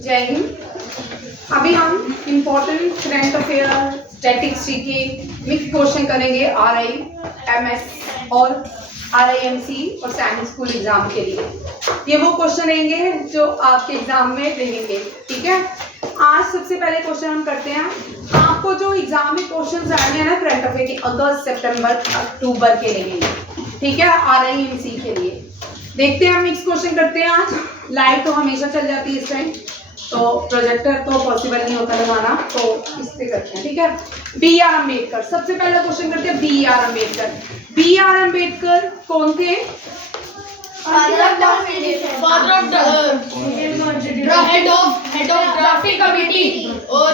जय हिंद। अभी हम इम्पोर्टेंट करंट अफेयर स्टैटिक्स के मिक्स क्वेश्चन करेंगे RIMS और RIMC और सैनिक स्कूल एग्जाम के लिए। ये वो क्वेश्चन रहेंगे जो आपके एग्जाम में रहेंगे, ठीक है। आज सबसे पहले क्वेश्चन हम करते हैं, आपको जो एग्जाम में क्वेश्चन आए हैं ना करंट अफेयर के अगस्त सितंबर अक्टूबर के रहेंगे, ठीक है, RIMC के लिए। देखते हैं हम मिक्स क्वेश्चन करते हैं आज। लाइट तो हमेशा चल जाती है इस टाइम, तो प्रोजेक्टर तो पॉसिबल नहीं होता लगाना, तो इससे करते हैं, ठीक है। BR अम्बेडकर, सबसे पहला क्वेश्चन करते हैं BR अम्बेडकर। BR अम्बेडकर कौन थे? हेड ऑफ ड्राफ्टिंग कमेटी और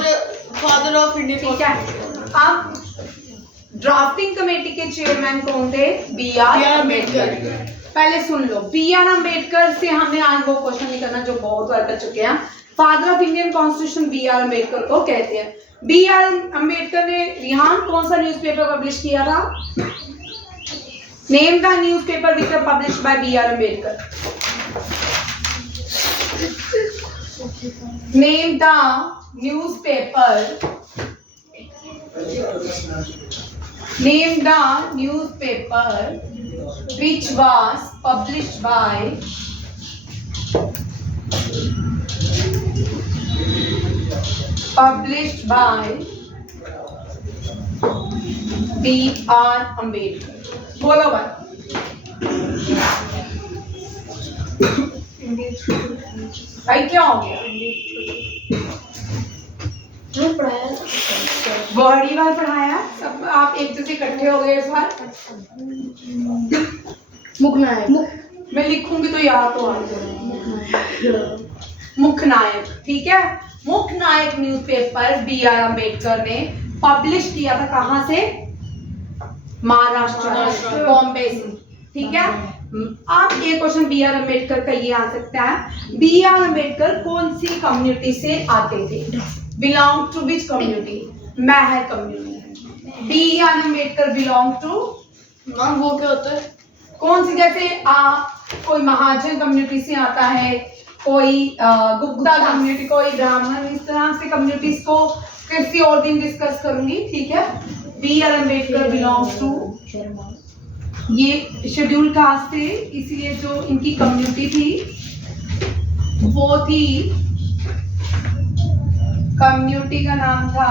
फादर ऑफ इंडियन, ठीक है। अब ड्राफ्टिंग कमेटी के चेयरमैन कौन थे? BR अम्बेडकर। पहले सुन लो, BR अम्बेडकर से हमने आज वो क्वेश्चन नहीं करना जो बहुत बार कर चुके हैं। Father of Indian constitution BR Ambedkar को कहते हैं। BR अम्बेडकर ने रिहान कौन सा न्यूज़पेपर पब्लिश किया था? Name the newspaper which was published by BR Ambedkar. Name the newspaper, name the newspaper which was published by BR Ambedkar. बोलो भाई। भाई क्या हो गया? बड़ी बार पढ़ाया, सब आप एक जैसे इकट्ठे हो गए इस बार। मुखनायक मैं लिखूंगी तो याद तो आ जाएगा। मुखनायक, ठीक है। मुखनायक न्यूज़पेपर BR अम्बेडकर ने पब्लिश किया था, कहाँ से? महाराष्ट्र, बॉम्बे से, ठीक है। आप ये क्वेश्चन BR अम्बेडकर का ये आ सकता है, BR अम्बेडकर कौन सी कम्युनिटी से आते थे? Belong to which community? Mahar community. BR Ambedkar belong to, वो क्या होता है? कौन सी, जैसे कोई महाजन कम्युनिटी से आता है, कोई गुप्ता कम्युनिटी, कोई ब्राह्मण, इस तरह से कम्युनिटीज को किसी और दिन डिस्कस करूंगी, ठीक है। BR अम्बेडकर बिलोंग्स टू, ये शेड्यूल कास्ट थे, इसलिए जो इनकी कम्युनिटी थी वो थी, कम्युनिटी का नाम था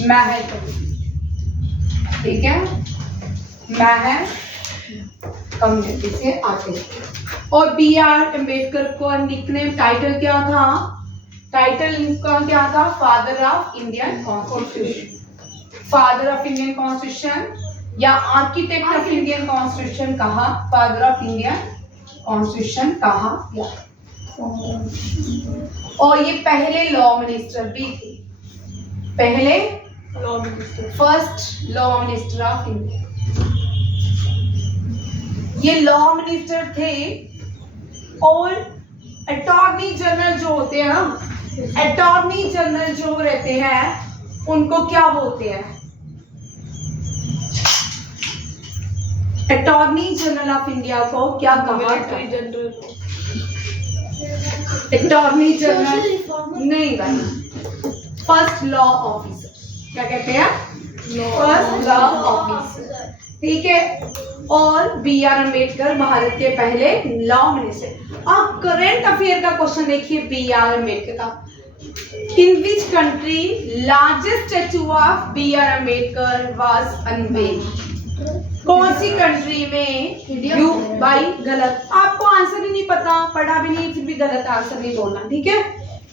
महर कम्युनिटी, ठीक है। महर कम्युनिटी से आते थे। और BR अम्बेडकर को निकनेम, टाइटल क्या था? टाइटल इनका क्या था? Father of Indian constitution. Father of Indian constitution या आर्किटेक्ट ऑफ इंडियन कॉन्स्टिट्यूशन कहा, फादर ऑफ इंडियन कॉन्स्टिट्यूशन कहा गया। और ये पहले लॉ मिनिस्टर भी थे, पहले law minister, first law minister of India. ये लॉ मिनिस्टर थे। और अटॉर्नी जनरल जो होते हैं ना, अटॉर्नी जनरल जो रहते हैं उनको क्या बोलते हैं? अटॉर्नी जनरल ऑफ इंडिया को क्या कहा? मिलिट्री जनरल, अटॉर्नी जनरल नहीं भाई, फर्स्ट लॉ ऑफिसर। क्या कहते हैं? फर्स्ट लॉ ऑफिसर, ठीक है। और BR अम्बेडकर भारत के पहले लॉ मिनिस्टर। अब करंट अफेयर का क्वेश्चन देखिए BR अम्बेडकर का। In which country largest statue of BR Ambedkar was unveiled? कौन सी कंट्री में? यू भाई गलत, आपको आंसर ही नहीं पता, पढ़ा भी नहीं, फिर भी गलत आंसर नहीं बोलना, ठीक है।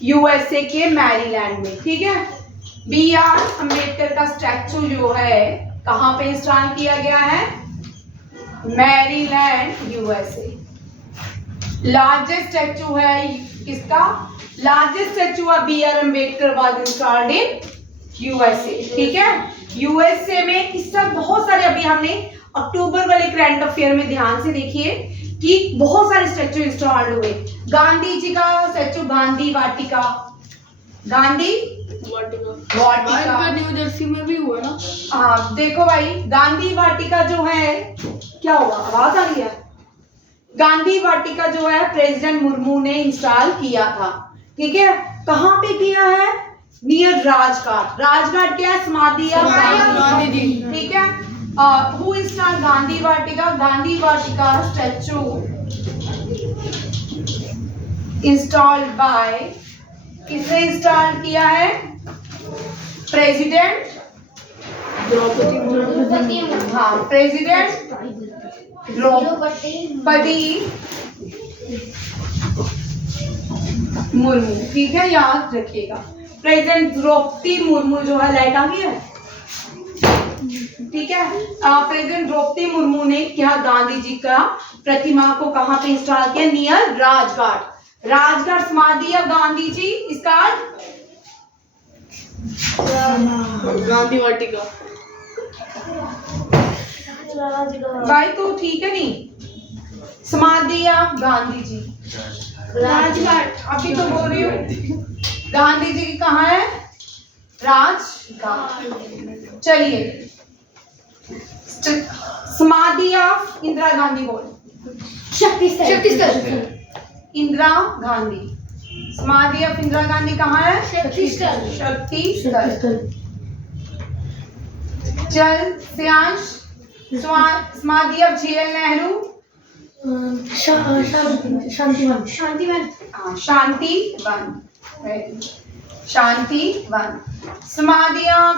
USA के मैरीलैंड में, ठीक है। BR अम्बेडकर का स्टैचू जो है कहाँ पे इंस्टॉल किया गया है? Maryland, USA। लार्जेस्ट स्टैचू है किसका? Largest statue of BR Ambedkar was installed in USA, ठीक है। USA में इस तरह बहुत सारे, अभी हमने अक्टूबर वाले करंट अफेयर में ध्यान से देखिए कि बहुत सारे स्टैचू इंस्टॉल्ड हुए। गांधी जी का स्टैचू गांधी वाटिका, गांधी वाटिका न्यू जर्सी में भी हुआ ना। हाँ देखो भाई, गांधी वाटिका जो है, क्या हुआ, आवाज आ रही है? गांधी वाटिका जो है प्रेसिडेंट मुर्मू ने इंस्टॉल किया था। ठीक है, कहाँ पे किया है? नियर राजघाट। राजघाट क्या है? समाधि ऑफ गांधी जी। ठीक है। Who install Gandhi Vatika? Gandhi Vatika statue installed by, किसने इंस्टॉल किया है? प्रेसिडेंट द्रौपदी मुर्मू। हाँ, प्रेसिडेंट द्रौपदी मुर्मू। ठीक है, याद रखिएगा। प्रेसिडेंट द्रौपदी मुर्मू जो है, लाइट आ गई है, ठीक है। प्रेसिडेंट द्रौपदी मुर्मू ने क्या गांधी जी का प्रतिमा को कहाँ पे इंस्टॉल किया? नियर राजघाट। राजघाट समाधि ऑफ गांधी जी, इसका गांधी वाटिका। भाई तो ठीक है नहीं, समाधि ऑफ गांधी जी राजघाट। अभी तो बोल रही हूँ, गांधी जी की कहाँ है? राजघाट। चलिए, समाधि ऑफ इंदिरा गांधी बोल। छत्तीसगढ़। इंदिरा गांधी, समाधि ऑफ इंदिरा गांधी कहाँ है? छत्तीसगढ़। छत्तीसगढ़। चल श्रेयांश, समाधि ऑफ जवाहरलाल नेहरू। शांतिवन। हाँ, शांतिवन। शांतिवन। समाधि ऑफ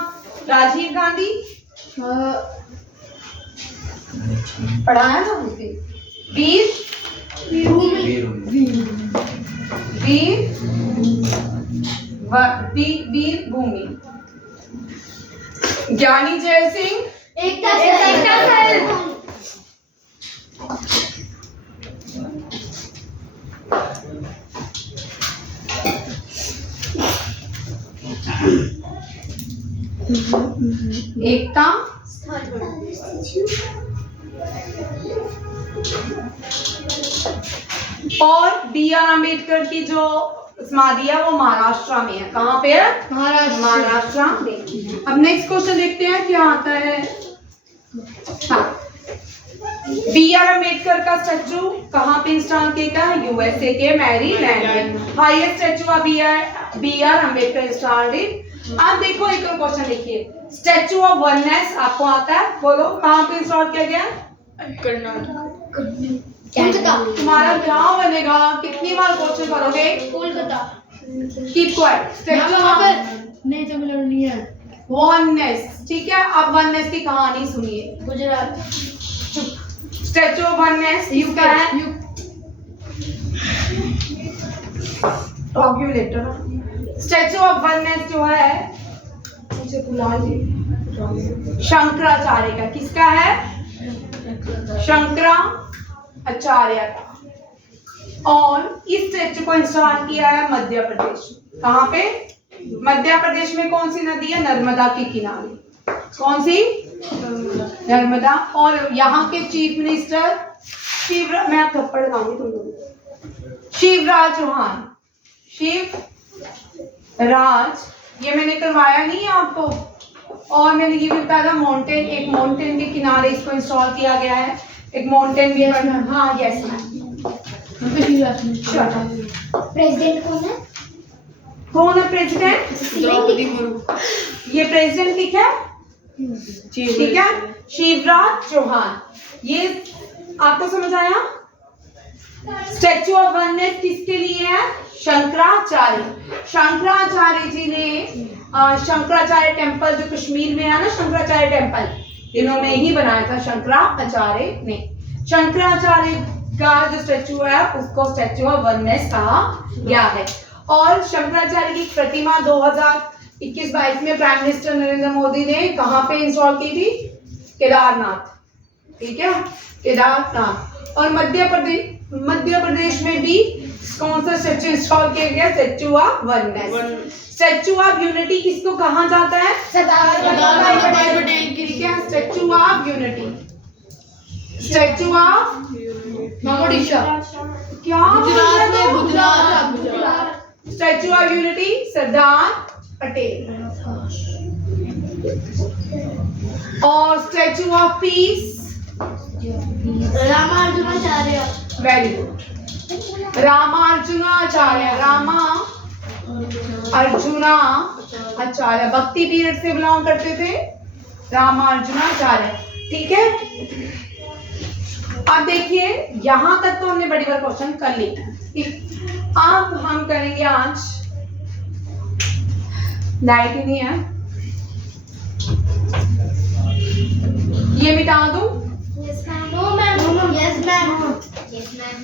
राजीव गांधी पढ़ाया था मुझे। वीर वीर भूमि। ज्ञानी जय सिंह। एकता। एकता और बी आर अम्बेडकर की जो समाधि है वो महाराष्ट्र में है। कहाँ पे है? महाराष्ट्र में। अब नेक्स्ट क्वेश्चन देखते हैं क्या आता है। हाँ, बी आर अम्बेडकर का स्टैचू कहाँ पे इंस्टॉल किया है? यूएसए के मैरीलैंड में। Highest statue of B R Ambedkar installed in. अब देखो एक और क्वेश्चन देखिए, स्टैचू ऑफ वननेस आपको आता है? बोलो कहाँ पे इंस्टॉल किया गया? कर्नाटक। तुम्हारा क्या बनेगा? कितनी बार क्वेश्चन करोगे? Kolkata. Keep quiet. Statue of नहीं तमिलनाडु नहीं है। वननेस, ठीक है। अब वननेस की कहानी सुनिए। गुजरात। स्टैचू ऑफ वननेस किसका है? स्टैचू ऑफ वननेस जो है, मुझे बुला लीजिए, शंकराचार्य का। किसका है? शंकराचार्य का। और इस स्टैचू को इंस्टॉल किया है मध्य प्रदेश। कहाँ पे? मध्य प्रदेश में कौन सी नदी है? नर्मदा के किनारे। कौन सी? नर्मदा। और यहाँ के चीफ मिनिस्टर शिवराज, मैं आप थप्पड़ लगाऊंगी तुम लोग। शिवराज चौहान। शिवराज, ये मैंने करवाया नहीं है आपको। और मैंने ये भी बताया था, माउंटेन, एक माउंटेन के किनारे इसको इंस्टॉल किया गया है। एक माउंटेन भी है। हाँ, यस मैम। प्रेसिडेंट कौन है? कौन है प्रेसिडेंट? द्रौपदी मुर्मू। ये प्रेसिडेंट लिखा है, ठीक है, शिवराज चौहान। ये आपको समझ आया? स्टैचू ऑफ वननेस किसके लिए है? शंकराचार्य। शंकराचार्य जी ने शंकराचार्य टेम्पल जो कश्मीर में है ना, शंकराचार्य टेम्पल, इन्होंने ही बनाया था, शंकराचार्य ने। शंकराचार्य का जो स्टैचू है उसको स्टैचू ऑफ वननेस कहा गया है। और शंकराचार्य की प्रतिमा 2021-22 में प्राइम मिनिस्टर नरेंद्र मोदी ने कहाँ पे इंस्टॉल की थी? केदारनाथ, ठीक है, केदारनाथ। और मध्य प्रदेश में भी कौन सा स्टैचू इंस्टॉल किया गया? Statue of oneness. Statue of unity किसको कहा जाता है? सरदार वल्लभ भाई पटेल। ठीक है, statue of unity. Statue of Odisha. क्या? गुजरात में। Gujarat. Statue of unity Sardar Patel. और statue of peace Ramarjunacharya. Very good, Ramarjunacharya. Rama Arjuna Acharya, bhakti period से बिलोंग करते थे रामार्जुनाचार्य। ठीक है, अब देखिए यहां तक तो हमने बड़ी बार क्वेश्चन कर लिया है। अब हम करेंगे आज, लाइट ही नहीं है, ये मिटा दूं? Yes ma'am. No ma'am. No. Yes ma'am. Yes ma'am.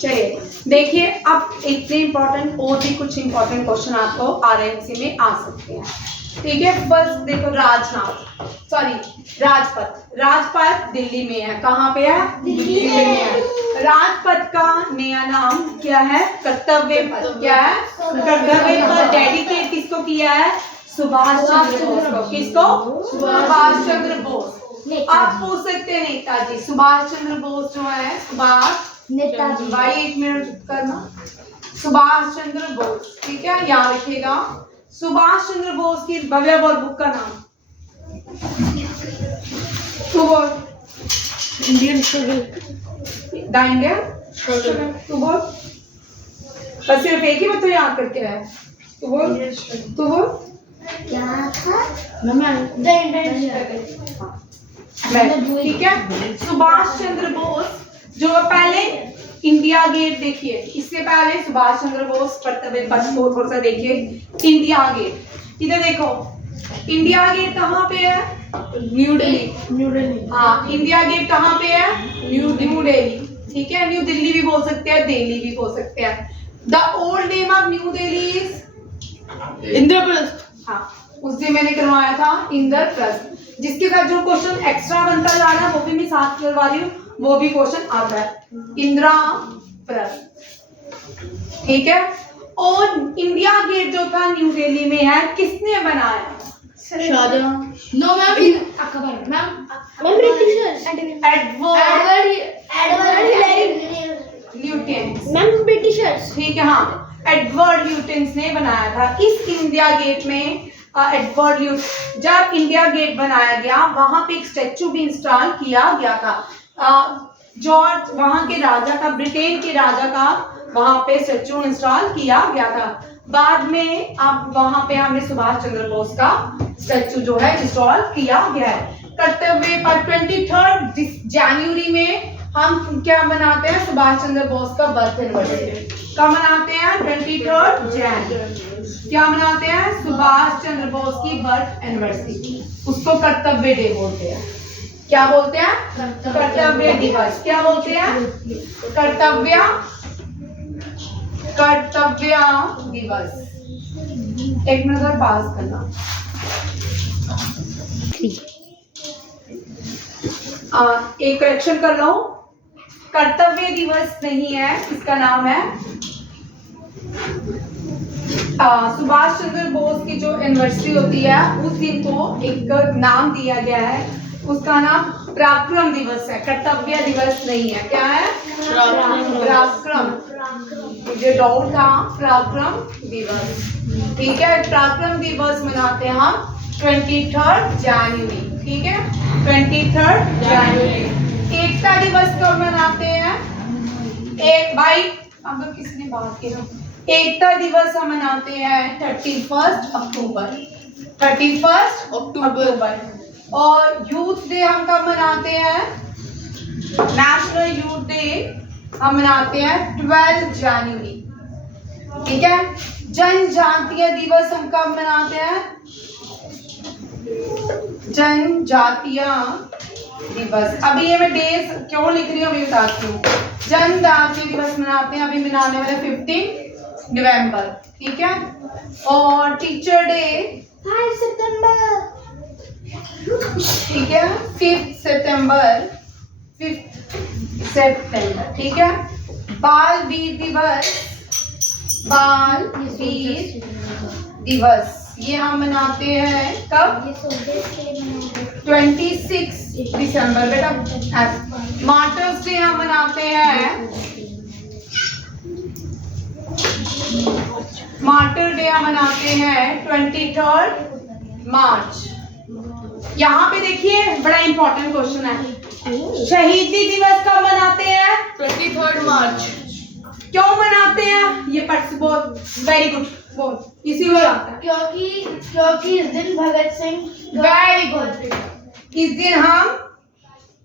चलिए देखिए, अब इतने इंपॉर्टेंट और भी कुछ इंपॉर्टेंट क्वेश्चन आपको आरएमसी में आ सकते हैं। ठीक है, बस देखो राजपथ, राजपथ दिल्ली में है। कहाँ पे है? दिल्ली में है। राजपथ का नया नाम क्या है? कर्तव्य पथ। क्या है? कर्तव्य पथ डेडिकेट किसको किया है? सुभाष चंद्र बोस को। किसको? सुभाष चंद्र बोस। आप पूछ सकते हैं नेताजी, सुभाष चंद्र बोस जो है, सुभाष नेताजी। भाई 1 मिनट करना, सुभाष चंद्र बोस। ठीक है, याद रखिएगा। सुभाष चंद्र बोस की भव्य बोल बुक का नाम, तू बोल। Indian struggle. The Indian struggle, तू बोल। बस सिर्फ एक ही बात तो याद करके है, तू बोल। तू बोल। क्या था? मैम ठीक है, सुभाष चंद्र बोस जो पहले इंडिया गेट, देखिए इससे पहले सुभाष चंद्र बोस कर्तव्य पथ को थोड़ा सा देखिए। इंडिया गेट, इधर देखो, इंडिया गेट कहाँ पे है? न्यू दिल्ली। हाँ, इंडिया गेट कहाँ पे है? न्यू दिल्ली। ठीक है, न्यू दिल्ली भी बोल सकते हैं, दिल्ली भी बोल सकते हैं। The old name of new Delhi is Indraprastha. हाँ, उस दिन मैंने करवाया था इंद्रप्रस्थ, जिसके साथ जो क्वेश्चन एक्स्ट्रा बनता जा रहा है वो भी मैं साथ करवा रही हूँ, वो भी क्वेश्चन आता है, इंद्रप्रस्थ। ठीक है, और इंडिया गेट जो था न्यू दिल्ली में है, किसने बनाया? Shahjahan. No ma'am, Akbar. Ma'am Britishers. Edward Edward Lutyens. Ma'am Britishers. ठीक है, हाँ, एडवर्ड ल्यूटेंस ने बनाया था। इस इंडिया गेट में जब इंडिया गेट बनाया गया, वहां पे एक स्टैचू भी इंस्टॉल किया गया था। जॉर्ज वहां के राजा का, ब्रिटेन के राजा का वहां पे स्टैचू इंस्टॉल किया गया था। बाद में अब वहां पे हमने सुभाष चंद्र बोस का स्टैचू जो है इंस्टॉल किया गया है। कर्तव्य पथ 23 जनवरी में हम क्या मनाते हैं? सुभाष चंद्र बोस का बर्थ एनिवर्सरी। कब मनाते हैं? 23 जनवरी। क्या मनाते हैं? सुभाष चंद्र बोस की बर्थ एनिवर्सरी। उसको कर्तव्य डे बोलते हैं। क्या बोलते हैं? कर्तव्य दिवस। क्या बोलते हैं? कर्तव्य दिवस। 1 मिनट और पास करना। एक करेक्शन कर लो, कर्तव्य दिवस नहीं है, इसका नाम है सुभाष चंद्र बोस की जो एनिवर्सरी होती है उस दिन को एक नाम दिया गया है, उसका नाम पराक्रम दिवस है, कर्तव्य दिवस नहीं है। क्या है? पराक्रम। मुझे डाउट था, पराक्रम दिवस। ठीक है, पराक्रम दिवस मनाते हैं हम 23 जनवरी। ठीक है, 23 जनवरी। एकता दिवस कब मनाते हैं? एक भाई, अब किसी ने बात की ना, एकता दिवस हम मनाते हैं 31 अक्टूबर। 31 अक्टूबर। और यूथ डे हम कब मनाते हैं? नेशनल यूथ डे हम मनाते हैं 12 जनवरी। ठीक है, जनजातीय दिवस हम कब मनाते हैं? जनजातीय दिवस। अभी ये मैं डेज क्यों लिख रही हूँ अभी बताती हूँ। जनजातीय दिवस मनाते हैं, अभी मनाने वाले 15 नवंबर। ठीक है, और टीचर डे 5 सितंबर। ठीक है, 5 सितंबर। ठीक है, बाल वीर दिवस, बाल वीर दिवस ये हम मनाते हैं कब? 26 दिसंबर। बेटा मार्टर्स डे हम मनाते हैं, मार्टर डे हम मनाते हैं 23 मार्च। यहाँ पे देखिए बड़ा इंपॉर्टेंट क्वेश्चन है, शहीदी दिवस कब मनाते हैं? 23 मार्च। क्यों मनाते हैं? ये पढ़ बोल, वेरी गुड बोल, इसीलिए आता है। क्योंकि इस दिन भगत सिंह वेरी गुड। इस दिन हम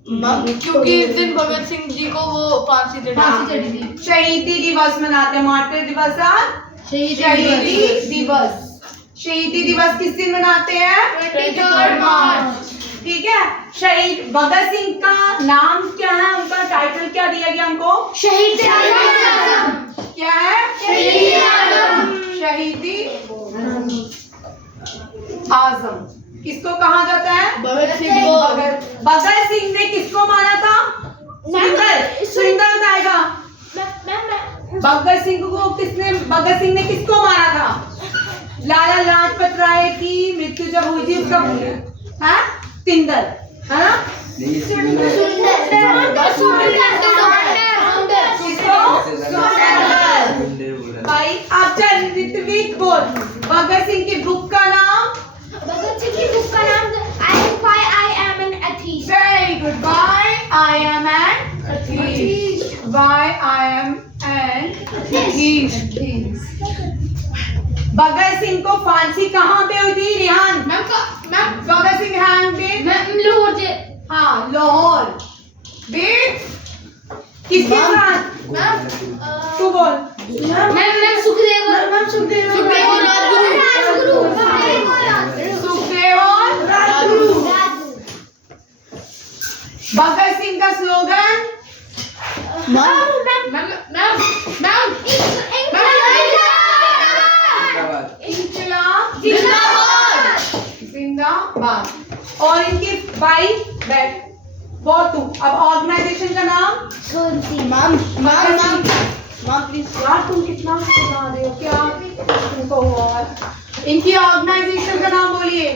क्योंकि इस दिन भगत सिंह जी को वो फांसी चढ़ी थी। शहीदी दिवस मनाते हैं, मार्टर दिवस और शहीदी दिवस। शहीदी दिवस किस दिन मनाते हैं? 23 मार्च। ठीक है। शहीद भगत सिंह का नाम क्या है, उनका टाइटल क्या दिया गया हमको? शहीद क्या है? शहीदी आजम। किसको कहा जाता है? भगत सिंह को। भगत सिंह ने किसको मारा था? सुंदर बताएगा। भगत सिंह ने किसको मारा था? लाला लाजपत राय की मृत्यु जब हुई थी उसका तिंदर, है ना? भाई आप चल ऋत्विक बोल, भगत सिंह की बुक का नाम? Very good. Why I am an atheist. Why I am an atheist. Bhagat Singh को फांसी कहाँ पे हुई थी रिहान? भगत सिंह हैंग हाँ लाहौर। किसके साथ? तू बोल। सुखदेव और राजगुरु। भगत सिंह का स्लोगन? इंकलाब जिंदाबाद। और इनके भाई बैठ बहुत तू। अब ऑर्गेनाइजेशन का नाम? यार तुम कितना सुना रहे हो क्या तुमको हुआ? इनकी ऑर्गेनाइजेशन का नाम बोलिए।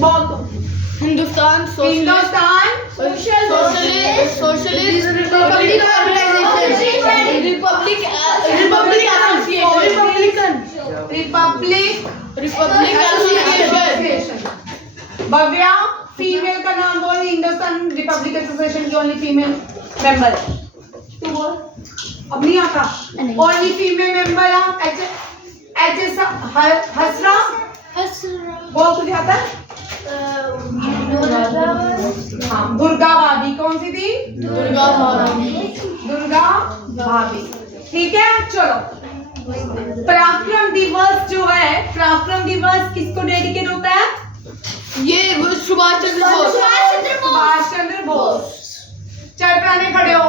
बहुत Hindustan socialist Republic association. Bhavya female का नाम बोल। हिंदुस्तान रिपब्लिक एसोसिएशन की ओनली फीमेल मेंबर। तू बोल। अब नहीं आता। ओनली फीमेल मेंबर ऑफ हसरा बोल। तुझे आता है? हाँ दुर्गा भाभी। कौन सी थी? दुर्गा भाभी। ठीक है चलो। पराक्रम दिवस जो है, पराक्रम दिवस किसको डेडिकेट होता है? ये सुभाष चंद्र बोस। चल प्राणे खड़े हो।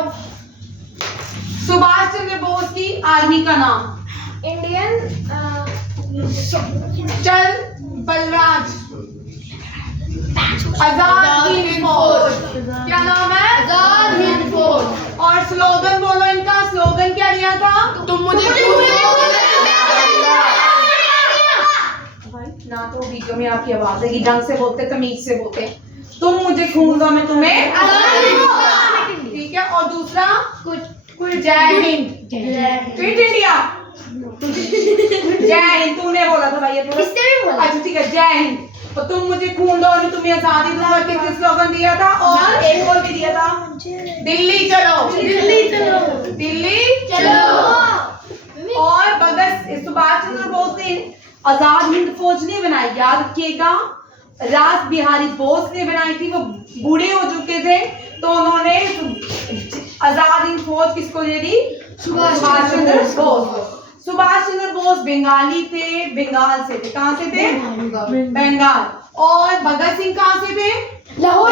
सुभाष चंद्र बोस की आर्मी का नाम? चल बलराज। आजाद हिंद फौज। क्या नाम है? आजाद हिंद फौज। और स्लोगन बोलो इनका। स्लोगन क्या दिया था? तुम मुझे ना तो वीडियो में आपकी आवाज है कि ढंग से बोलते, तमीज से बोलते। तुम मुझे खून दो मैं तुम्हें। ठीक है। और दूसरा जय हिंद। Fit India. जय हिंद तूने बोला था भाई। अच्छा ठीक है जय हिंद। और तुम मुझे खून दो और तुम्हें आजादी दूंगा के स्लोगन दिया था। और एक और भी दिया था, दिल्ली चलो। दिल्ली चलो। और सुभाष चंद्र बोस ने आजाद हिंद फौज नहीं बनाई, याद रखिएगा। रास बिहारी बोस ने बनाई थी। वो बूढ़े हो चुके थे तो उन्होंने आजाद हिंद फौज किसको दे दी? सुभाष चंद्र बोस। सुभाष चंद्र बोस बंगाली थे, बंगाल से थे। कहाँ से थे? बंगाल। और भगत सिंह कहाँ से थे? लाहौर।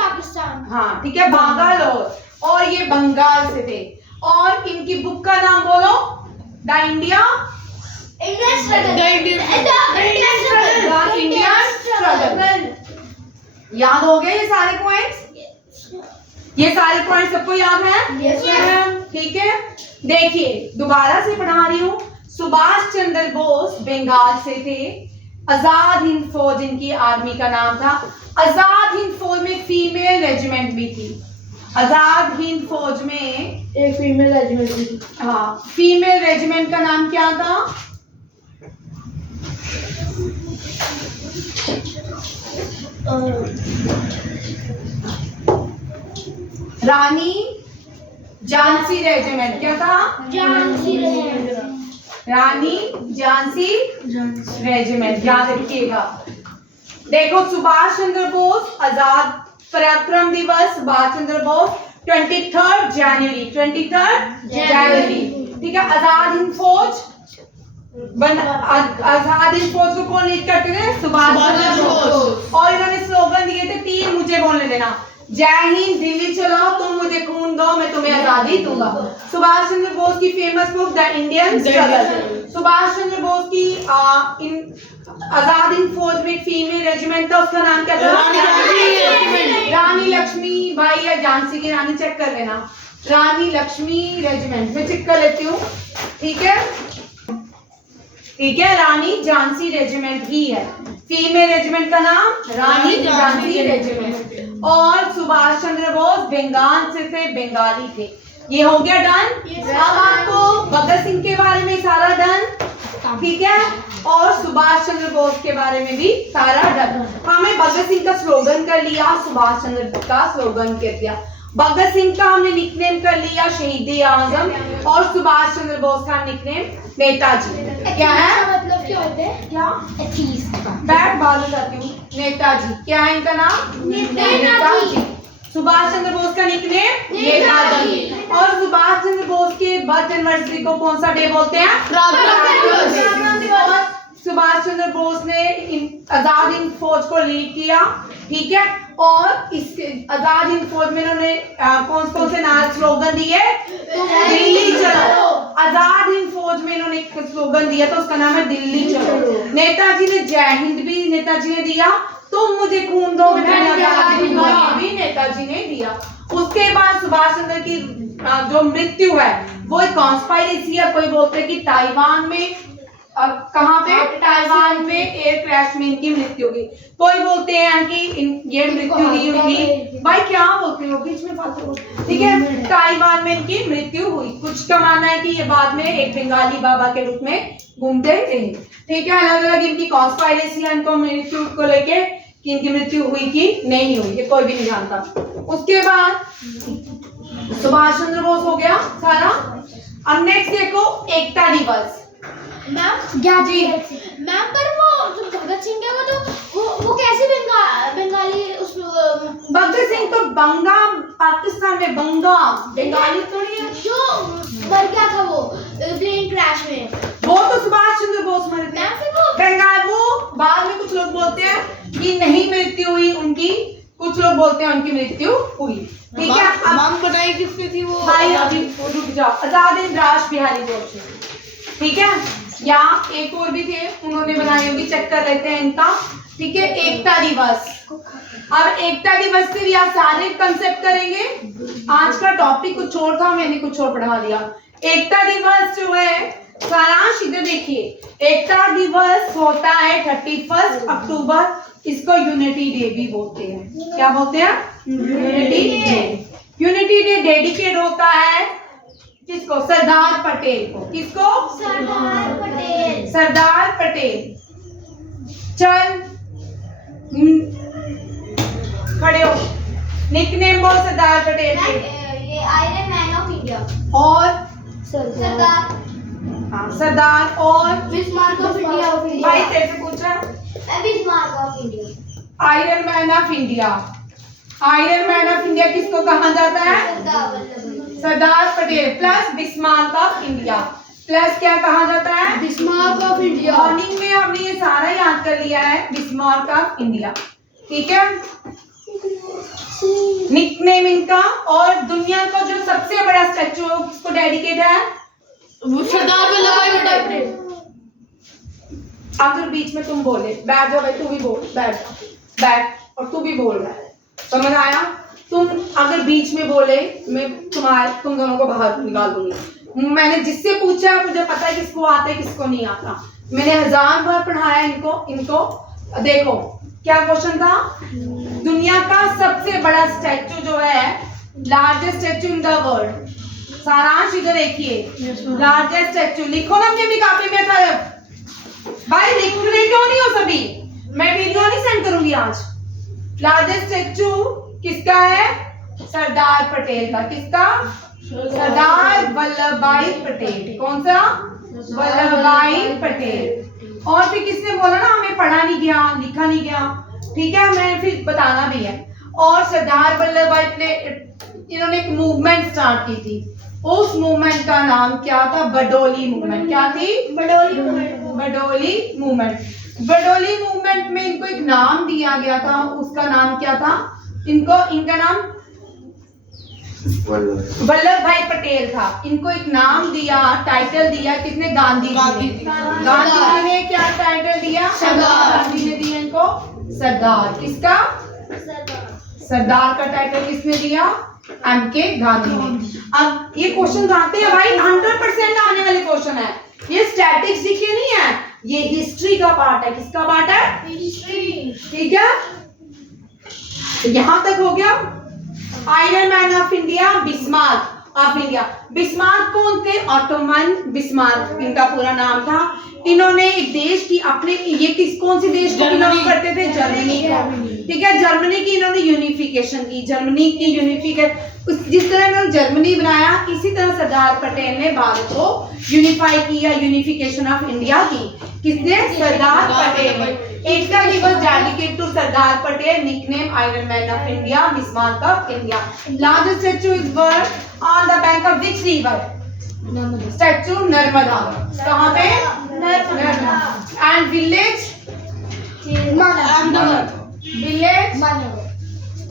पाकिस्तान। हाँ ठीक है बांग्लोर। और ये बंगाल से थे। और इनकी बुक का नाम बोलो। The Indian struggle. याद हो गए ये सारे पॉइंट्स? ये सारे पॉइंट सबको याद है? ठीक है। देखिए दोबारा से पढ़ा रही हूँ। सुभाष चंद्र बोस बंगाल से थे। आजाद हिंद फौज इनकी आर्मी का नाम था। आजाद हिंद फौज में फीमेल रेजिमेंट भी थी। आजाद हिंद फौज में एक फीमेल रेजिमेंट भी थी। हाँ फीमेल रेजिमेंट का नाम क्या था? रानी झांसी रेजिमेंट, क्या था? झांसी रेजिमेंट। रानी झांसी रेजिमेंट, याद रखिएगा। देखो सुभाष चंद्र बोस आजाद पराक्रम दिवस, सुभाष चंद्र बोस 23 जनवरी, 23 जनवरी, ठीक है। आजाद हिंद फौज आजाद हिंद फौज को कौन लीड करते थे? सुभाष चंद्र बोस। और इन्होंने स्लोगन दिए थे 3, मुझे बोलने देना। जय हिंद, दिल्ली चलो, तुम मुझे खून दो, मैं तुम्हें आजादी दूंगा। सुभाष चंद्र बोस की famous book the Indian struggle. Subhash Chandra Bose की आजाद हिंद फौज में एक फीमेल रेजिमेंट था, उसका नाम क्या था? रानी लक्ष्मी बाई या झांसी की रानी, चेक कर लेना। रानी लक्ष्मी रेजिमेंट, मैं चेक कर लेती हूँ, ठीक है, ठीक है। रानी झांसी रेजिमेंट ही है, फीमेल रेजिमेंट का नाम रानी झांसी रेजिमेंट। और सुभाष चंद्र बोस बंगाल से थे, बंगाली थे। ये हो गया डन। अब आपको भगत सिंह के बारे में सारा डन, ठीक है, और सुभाष चंद्र बोस के बारे में भी सारा डन। हमें भगत सिंह का स्लोगन कर लिया, सुभाष चंद्र का स्लोगन कर दिया। भगत सिंह का हमने निकनेम कर लिया शहीद आजम, और सुभाष चंद्र बोस का निकनेम नेताजी। क्या है? मतलब क्या होते हैं? क्या? एथीस्ट। बैठ बात जाती हूँ। नेताजी, क्या है इनका नाम? नेताजी। सुभाष चंद्र बोस का निकनेम नेताजी। और सुभाष चंद्र बोस के बर्थ एनिवर्सरी को कौन सा डे बोलते हैं? और सुभाष चंद्र बोस ने आजाद हिंद फौज को लीड किया, ठीक है। और इसके आजाद हिंद फौज में इन्होंने कौन कौन से नारे स्लोगन दिए? दिल्ली चलो। आजाद हिंद फौज में इन्होंने एक स्लोगन दिया था, उसका नाम है दिल्ली चलो। नेताजी ने जय हिंद भी नेताजी ने दिया, तुम मुझे खून दो मैं तुम्हें आजादी दूंगा, ये भी नेताजी ने दिया। उसके बाद सुभाष चंद्र की जो मृत्यु है वो एक कॉन्स्पायरेसी है। कोई बोलते हैं कि ताइवान में, कहाँ पे? ताइवान में एयर क्रैश में इनकी मृत्यु हुई। कोई बोलते हैं कि ये मृत्यु नहीं हुई। भाई क्या बोलते हो, बीच में फालतू, ठीक है। ताइवान में इनकी मृत्यु हुई। कुछ का मानना है कि ये बाद में एक बंगाली बाबा के रूप में घूमते रहे, ठीक है। अलग अलग इनकी कॉन्स्पायरेसी है इनको मृत्यु को लेके, कि इनकी मृत्यु हुई कि नहीं हुई, ये कोई भी नहीं जानता। उसके बाद सुभाष चंद्र बोस हो गया सारा। अब नेक्स्ट देखो एकता दिवस। मैम क्या जी? मैम पर वो जो भगत सिंह है वो कैसे बंगाली उस भगत सिंह तो पाकिस्तान में बंगाली तो नहीं है। जो मर गया था वो प्लेन क्रैश में, वो तो सुभाष चंद्र बोस मरे थे। मैम फिर वो बंगाल, वो बाद में कुछ लोग बोलते हैं कि नहीं मृत्यु हुई उनकी, कुछ लोग बोलते हैं उनकी मृत्यु हुई, ठीक है। अब नाम बताइए किसकी थी वो? भाई अभी रुक जाओ। आजाद हिंद राज बिहारी बोस, ठीक है। यहाँ एक और भी थे, उन्होंने बनाई होगी, चेक कर लेते हैं इनका, ठीक है। एकता दिवस। अब एकता दिवस से भी आप सारे कंसेप्ट करेंगे। आज का टॉपिक कुछ और था, मैंने कुछ और पढ़ा दिया। एकता दिवस जो है सारांश इधर देखिए। एकता दिवस होता है 31 अक्टूबर, इसको यूनिटी डे भी बोलते हैं। क्या बोलते हैं? Unity day. Unity day dedicate होता है किसको? सरदार पटेल को। किसको? सरदार पटेल। सरदार पटेल। चल खड़े हो, निकनेम बोल सरदार पटेल के। ये आयरन मैन ऑफ इंडिया। और सरदार, हाँ सरदार। और बिस्मार्क ऑफ इंडिया। भाई तेरे से पूछा, Bismarck of India. Iron man of India. Iron man of India किसको कहा जाता है? Sardar Vallabh Bhai. Sardar Patel plus Bismarck of India plus क्या कहा जाता है? Bismarck of India. मॉर्निंग में हमने ये सारा याद कर लिया है, बिस्मार्क ऑफ इंडिया, ठीक है। निकनेम इनका। और दुनिया का जो सबसे बड़ा स्टैचू किसको डेडिकेट है? सरदार वल्लभ भाई पटेल। अगर बीच में तुम बोले, बैठ जाओ भाई, तू भी बोल, बैठ और तू भी बोल रहा है, समझ आया? तुम अगर बीच में बोले, मैं तुम दोनों को बाहर निकाल दूंगी। मैंने जिससे पूछा मुझे पता है किसको आता है किसको नहीं आता। मैंने 1000 बार पढ़ाया इनको। देखो क्या क्वेश्चन था? दुनिया का सबसे बड़ा स्टैचू जो है, largest statue in the world. सारांश इधर देखिए, लार्जेस्ट स्टैचू लिखो ना अपनी कॉपी में। भाई लिख रहे क्यों नहीं हो सभी? मैं वीडियो नहीं सेंड करूंगी आज। लार्जेस्ट स्टैचू किसका है? सरदार पटेल का। किसका? सरदार वल्लभ भाई पटेल। कौन सा? वल्लभ भाई पटेल। और फिर किसने बोला ना हमें पढ़ा नहीं गया, लिखा नहीं गया, ठीक है, हमें फिर बताना भी है। और सरदार वल्लभ भाई पटेल इन्होंने एक मूवमेंट स्टार्ट की थी, उस मूवमेंट का नाम क्या था? बडोली मूवमेंट। क्या थी? Badoli movement. Badoli movement. Badoli movement में इनको एक नाम दिया गया था, उसका नाम क्या था? इनका नाम वल्लभ भाई पटेल था। इनको एक नाम दिया, टाइटल दिया किसने? गांधी जी ने। गांधी जी ने क्या टाइटल दिया? सरदार। गांधी ने दिया इनको सरदार। किसका? सरदार का टाइटल किसने दिया? एम.के. गांधी ने। अब ये क्वेश्चन आते हैं भाई, 100% आने वाले क्वेश्चन है। ये स्टैटिक्स जीके नहीं है, ये हिस्ट्री का पार्ट है। किसका पार्ट है? हिस्ट्री। ठीक है, तो यहां तक हो गया। Iron man of India, Bismarck of India. Bismarck कौन थे? ऑटोमन बिस्मार्क इनका पूरा नाम था। इन्होंने एक देश की अपने, ये कौन से देश को बिलोंग करते थे? जर्मनी को। ठीक है, जर्मनी की इन्होंने यूनिफिकेशन की। जर्मनी की यूनिफिकेशन, जिस तरह इन्होंने जर्मनी बनाया, इसी तरह सरदार पटेल ने भारत को यूनिफाई किया, यूनिफिकेशन ऑफ इंडिया की। किसने? सरदार पटेल ने। Ekta Diwas dedicate to Sardar Patel, nickname iron man of India, Bismarck of India. Largest statue is word on the bank of which river? Statue Narmada. कहाँ पे? Narmada. And village? Ahmedabad. Village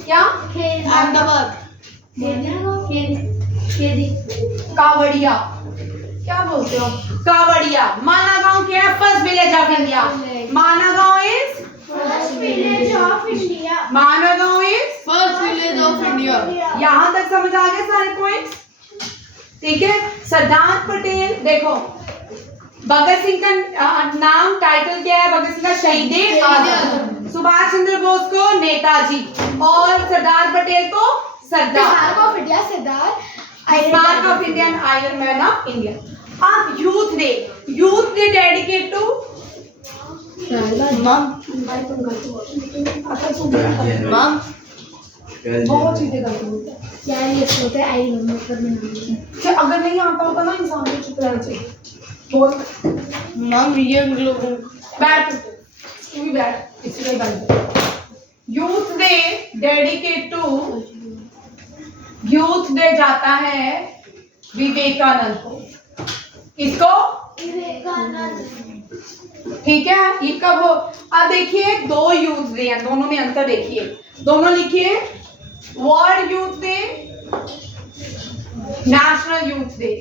क्या? अहमदाबाद। कावड़िया। क्या बोलते हो? कावड़िया। माना गांव क्या है? First village of India. माना गांव इज? माना गांव is? First village of India. यहां तक समझ आ गए सारे पॉइंट्स? ठीक है, सरदार पटेल देखो, भगत सिंह का नाम टाइटल क्या है? भगत सिंह का शहीद आजम। सुभाष चंद्र बोस को नेताजी, और सरदार पटेल को Sardar of India, Sardar smart of Indian iron man of India. अब यूथ डे डेडिकेट टू बहुत चीजें गलत होती है। यार ये होता है, आई रिमेंबर पर मैं नाम लिया। अच्छा, अगर नहीं आता होता ना इंसान को चुप रहना चाहिए। बोल मैम ये लोगों बैठ, तू भी बैठ, इसी का ही बैठ। Youth day dedicate to, youth day जाता है विवेकानंद को। किसको? ठीक है, ये कब हो? अब देखिए, दो यूथ डे हैं, दोनों में अंतर देखिए। दोनों लिखिए, world youth day, national youth day.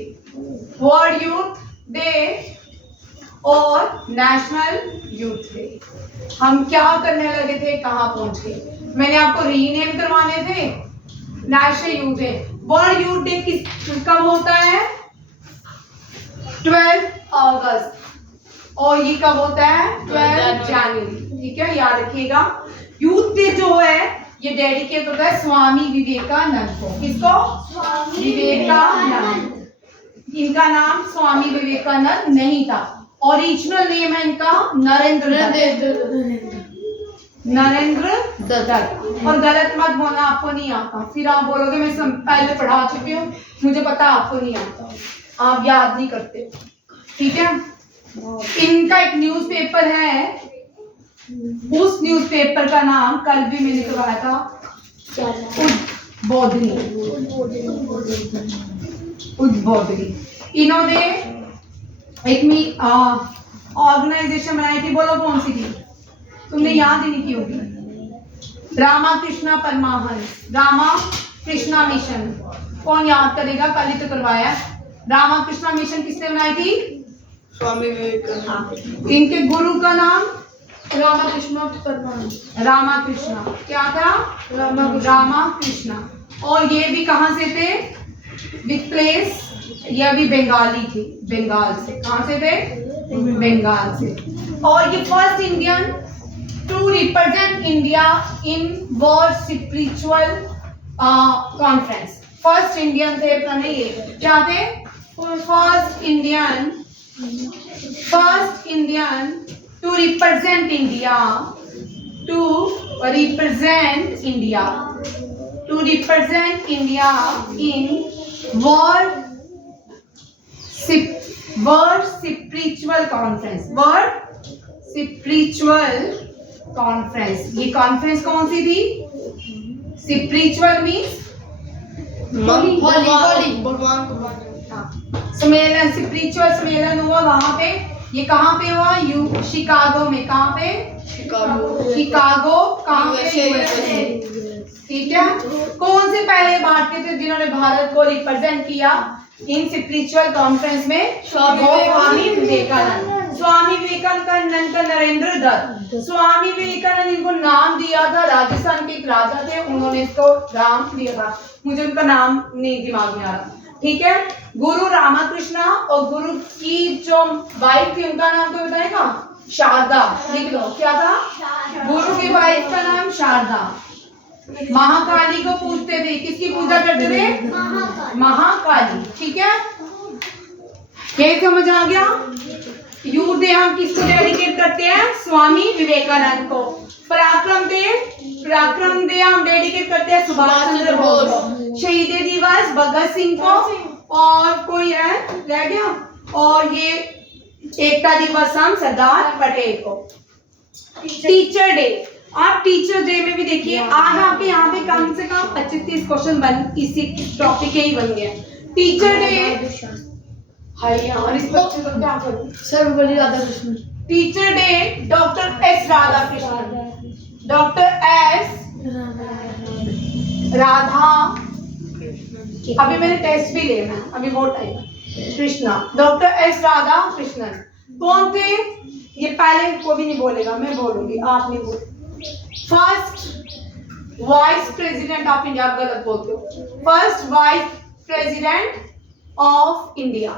World youth day और नेशनल यूथ डे। हम क्या करने लगे थे, कहां पहुंच गए? मैंने आपको रीनेम करवाने थे। National youth day, world youth day किस कब होता है? 12 अगस्त। और ये कब होता है? 12 जनवरी। ठीक है, याद रखिएगा। यूथ डे जो है ये डेडिकेट होता है स्वामी विवेकानंद को। किसको? विवेकानंद। इनका नाम स्वामी विवेकानंद नहीं था, ओरिजिनल नेम है इनका नरेंद्र दत्त। और गलत मत बोलना, आपको नहीं आता, फिर आप बोलोगे मैं पहले पढ़ा चुकी हूँ, मुझे पता आपको नहीं आता, आप याद नहीं करते। ठीक है, इनका एक न्यूज़पेपर है, उस न्यूज़पेपर का नाम कल भी मैंने करवाया था, उद्बोधनी। इन्होंने एक ऑर्गेनाइजेशन बनाई थी, बोलो कौन सी थी? तुमने याद ही नहीं की होगी। रामाकृष्णा परमहंस, रामाकृष्णा मिशन। कौन याद करेगा? कल ही तो करवाया। रामाकृष्णा मिशन किसने बनाई थी? स्वामी विवेकानंद। इनके गुरु का नाम? रामाकृष्णा परमहंस। रामाकृष्णा। क्या था? रामाकृष्णा। और ये भी कहाँ से थे? Which place? ये भी बंगाली थे, बंगाल से। कहाँ से थे? बंगाल से। और ये first Indian to represent India in world spiritual conference. First Indian थे प्रणय, ये क्या थे? First Indian to represent India to represent India in World Spiritual Conference. World Spiritual Conference. ये कॉन्फ्रेंस कौन सी थी? Spiritual means भगवान सम्मेलन, स्पिरिचुअल सम्मेलन हुआ वहां पे। ये कहाँ पे हुआ? शिकागो में। कहाँ पे? शिकागो। कहाँ पे? USA। ठीक है। कौन से पहले भारतीय थे जिन्होंने भारत को रिप्रेजेंट किया इन स्पिरिचुअल कॉन्फ्रेंस में? स्वामी विवेकानंद। स्वामी विवेकानंद का नरेंद्र दत्त। स्वामी विवेकानंद इनको नाम दिया था, राजस्थान के एक राजा थे, उन्होंने इसको नाम दिया था, मुझे उनका नाम नहीं दिमाग में आ रहा। ठीक है। गुरु रामकृष्ण और गुरु की जो वाइफ थी उनका नाम तो बताएगा? शारदा। लिख लो। क्या था? गुरु की वाइफ का नाम शारदा। महाकाली को पूजते थे। किसकी पूजा करते थे? महाकाली। ठीक है। ये समझ आ गया? युद्ध डे हम किसको डेडिकेट करते हैं? स्वामी विवेकानंद को। पराक्रम डे हम डेडिकेट करते हैं सुभाष चंद्र बोस को। शहीद दिवस भगत सिंह को, और कोई है रह गया, और ये एकता दिवस हम सरदार पटेल को। Teacher day. आप टीचर डे में भी देखिए, आज आपके यहाँ पे कम से कम 25-30 क्वेश्चन बन इसी टॉपिक के ही बन गए। टीचर डे, हाय यार इस बच्चे को क्या करूं? Sarvepalli Radhakrishnan. Teacher day doctor S Radhakrishnan. Doctor S Radha, अभी मैंने टेस्ट भी लेना, अभी वो time Krishna. Doctor S Radha Krishnan कौन थे? ये पहले को भी नहीं बोलेगा, मैं बोलूंगी, आप नहीं बोल। First vice president of India. गलत बोलते हो। First vice president of India.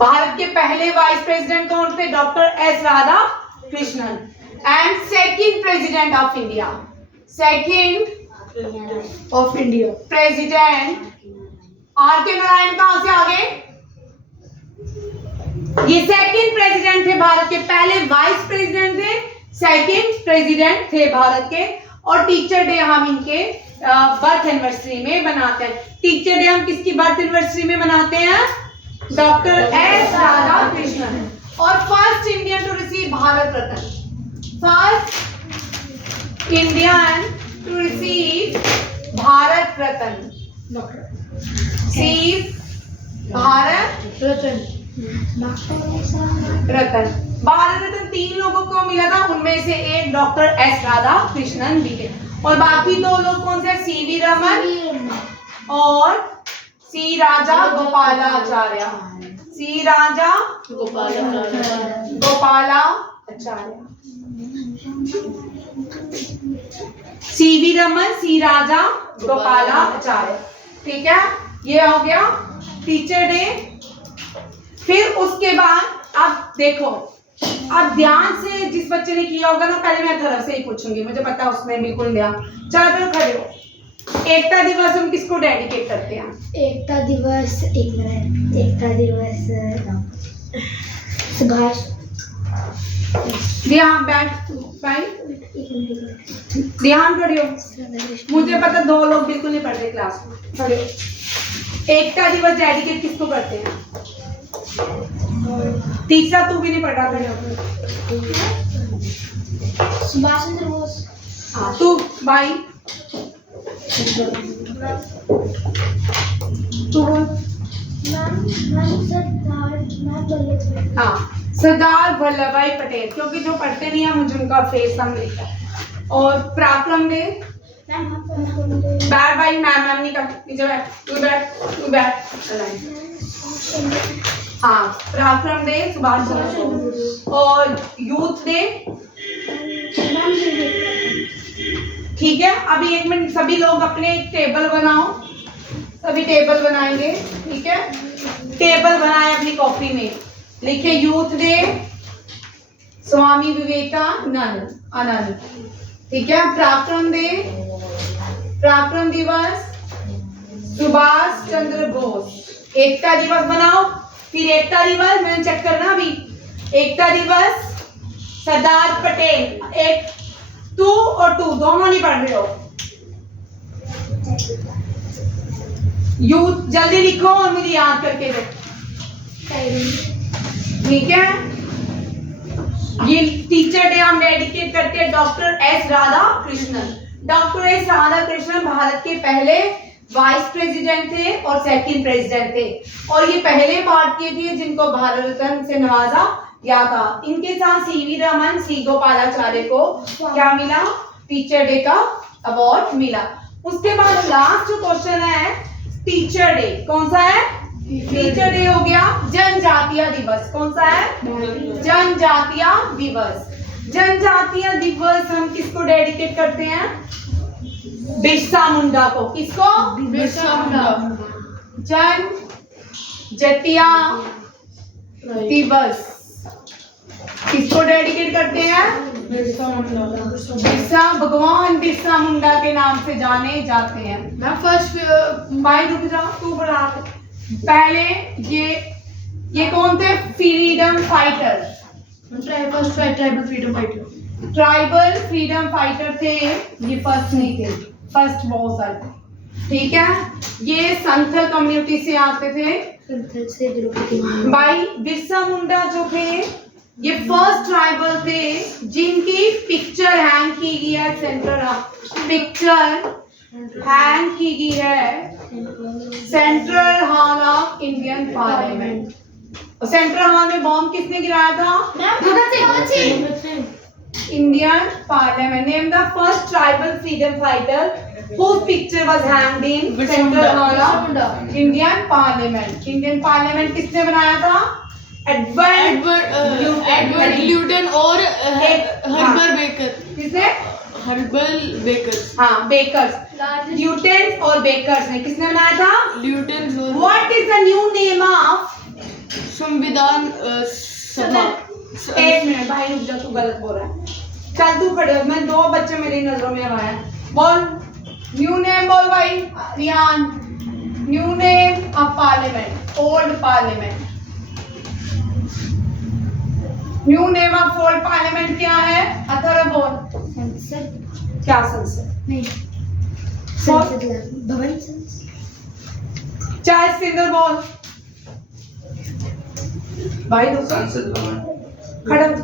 Bharat के पहले वाइस प्रेसिडेंट कौन थे? Doctor S Radhakrishnan. And second president of India. Second of India president R K Narayan कहां से आ गए? ये सेकंड प्रेसिडेंट थे भारत के, पहले वाइस प्रेसिडेंट थे, सेकंड प्रेसिडेंट थे भारत के। और टीचर डे हम इनके बर्थ एनिवर्सरी में मनाते हैं। टीचर डे हम किसकी बर्थ एनिवर्सरी में मनाते हैं? Doctor S Radhakrishnan. और first Indian to receive Bharat Ratna. First Indian to receive Bharat Ratna. Bharat Ratna. Bharat Ratna 3 लोगों को मिला था, उनमें से एक डॉक्टर एस राधाकृष्णन भी थे। और बाकी 2 लोग कौन से? सीवी रमन और सी राजा गोपालाचार्य। सी राजा गोपालाचार्य। सीवी रमन, सी राजा गोपालाचार्य। ठीक है। ये हो गया टीचर डे। फिर उसके बाद अब देखो, अब ध्यान से जिस बच्चे ने किया होगा ना, पहले मैं तरफ से ही पूछूंगी, मुझे पता है उसमें बिल्कुल ध्यान। चलो खड़े हो। एकता दिवस हम किसको डेडिकेट करते हैं? एकता दिवस, एक मिनट, एकता दिवस सुभाष। ध्यान बैठ भाई, ध्यान खड़े हो। मुझे पता 2 लोग बिल्कुल नहीं पढ़ रहे क्लास में। खड़े हो। एकता दिवस डेडिकेट किसको करते हैं? तीसरा तू भी नहीं पढ़ रहा था। सुभाष चंद्र बोस। हाँ तू भाई, तू बोल। हाँ सरदार वल्लभ भाई पटेल, क्योंकि जो पढ़ते नहीं है मुझे उनका फेस हम लिखता है। और पराक्रम डे बैठ भाई, मैम नहीं कर, नीचे बैठ, तू बैठ। हाँ पराक्रम डे सुभाष चंद्र बोस। और यूथ डे, ठीक है। अभी 1 मिनट सभी लोग अपने एक टेबल बनाओ, सभी टेबल बनाएंगे। ठीक है। टेबल बनाए अपनी कॉपी में, लिखे यूथ डे स्वामी विवेकानंद आनंद। ठीक है। पराक्रम डे, पराक्रम दिवस सुभाष चंद्र बोस। एकता दिवस बनाओ। फिर एकता दिवस मैंने चेक करना अभी, एकता दिवस सरदार पटेल। एक 2 और 2 दोनों नहीं पढ़ रहे हो। यू जल्दी लिखो और मुझे याद करके दो, ठीक है। ये टीचर डे हम डेडिकेट करते हैं doctor S Radha Krishnan. Doctor S Radha Krishnan Bharat के पहले वाइस प्रेसिडेंट थे और सेकंड प्रेसिडेंट थे, और ये पहले भारतीय थे जिनको भारत रत्न से नवाजा गया था। इनके साथ सीवी रमन, सी गोपालाचार्य को क्या मिला, टीचर डे का अवार्ड मिला। उसके बाद लास्ट जो क्वेश्चन है टीचर डे, कौन सा है? टीचर डे हो गया। जनजातीय दिवस कौन सा है? जनजातीय दिवस। जनजातीय दिवस हम किसको डेडिकेट करते हैं? बिरसा मुंडा को। किसको? बिरसा मुंडा। जनजातीय दिवस किसको डेडिकेट करते हैं? बिरसा मुंडा। बिरसा, भगवान बिरसा मुंडा के नाम से जाने जाते हैं। मैं फर्स्ट भाई रुक जा, तू बढ़ा दे। पहले ये कौन थे? Freedom fighter, first tribal freedom fighter. Tribal freedom fighter थे ये, फर्स्ट नहीं थे, फर्स्ट बहुत सारे थे, ठीक है। ये संथल कम्युनिटी से आते थे। भाई बिरसा मुंडा जो थे ये फर्स्ट ट्राइबल थे जिनकी पिक्चर हैंग की गई है, सेंट्रल पिक्चर हैंग की गई है central hall of Indian parliament. Central hall में बॉम्ब किसने गिराया था? Bhagat Singh. Indian Parliament. Name the first tribal freedom fighter whose picture was hanged in Central Hall of Indian Parliament. Indian Parliament किसने बनाया था? एडवर्ड ल्यूटन और हर्बर बेकर। किसने? Herbal baker. हाँ, बेकर्स, ल्यूटन और बेकर्स ने किसने बनाया था? Luton. What is the new name of? संविधान सभा। एक मिनट भाई रुक जा, तू गलत बोल रहा है। चल तू खड़े हो, मैं दो बच्चे मेरी नजरों में आए हैं। बोल न्यू नेम, बोल भाई Riyan. New name of parliament, old parliament. New name of old parliament क्या है? अथर्व बोल। संसद। क्या संसद? नहीं, संसद भवन। चार सिंगर बोल भाई। दूसरा संसद भवन। खड़ा हो।